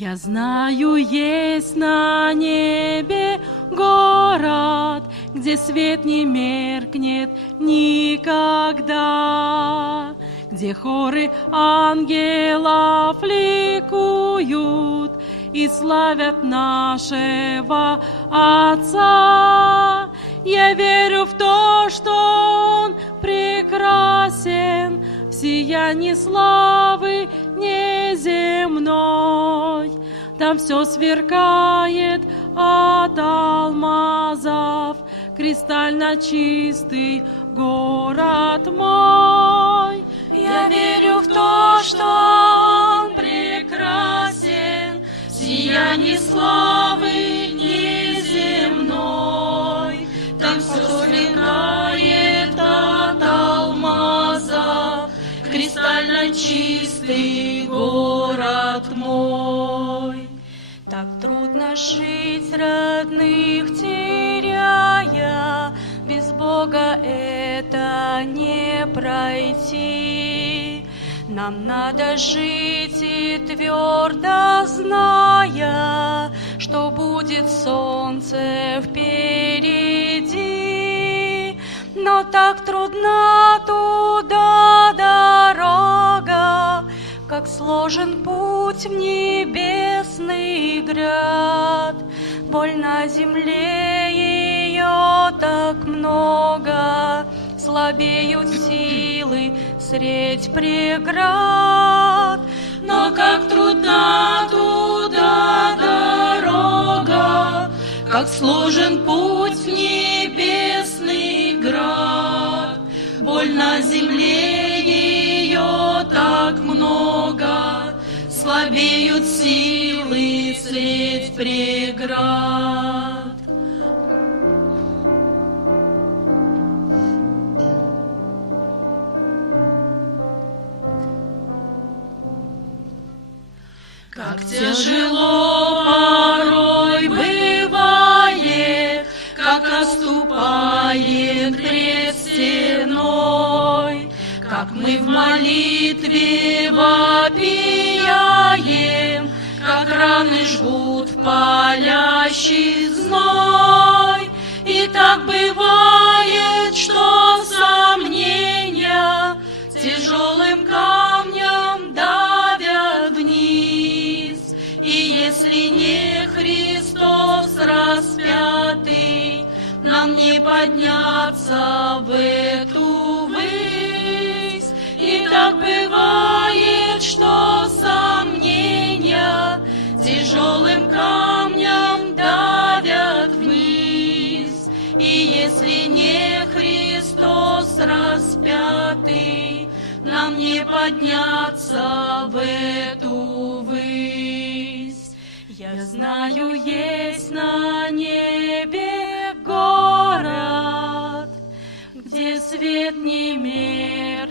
Я знаю, есть на небе город, где свет не меркнет никогда, где хоры ангелов ликуют и славят нашего Отца. Я верю в то, что Он прекрасен в сиянии славы неземной. Там все сверкает от алмазов, кристально чистый город мой. Я верю в то, что Он прекрасен в сиянии славы неземной. Там все сверкает от алмазов, кристально чистый город мой. Так трудно жить, родных теряя, без Бога это не пройти. Нам надо жить и твердо зная, что будет солнце впереди. Но так трудна туда дорога, как сложен путь в небесный град. Боль на земле, ее так много, слабеют силы средь преград. Но как трудна туда дорога, как сложен путь в небесный град. Боль на земле, ее так много, слабеют силы средь преград. Как тяжело порой бывает, как оступает пред стеной, как мы в молитве вопияем, как раны жгут в палящий зной. И так бывает, что сомнения тяжелым камнем давят вниз. И если не Христос распятый, нам не подняться в эту высь. И так бывает, что сомнения тяжелым камнем давят вниз. И если не Христос распятый, нам не подняться в эту высь. Я знаю, есть на небе город, где свет не меркнет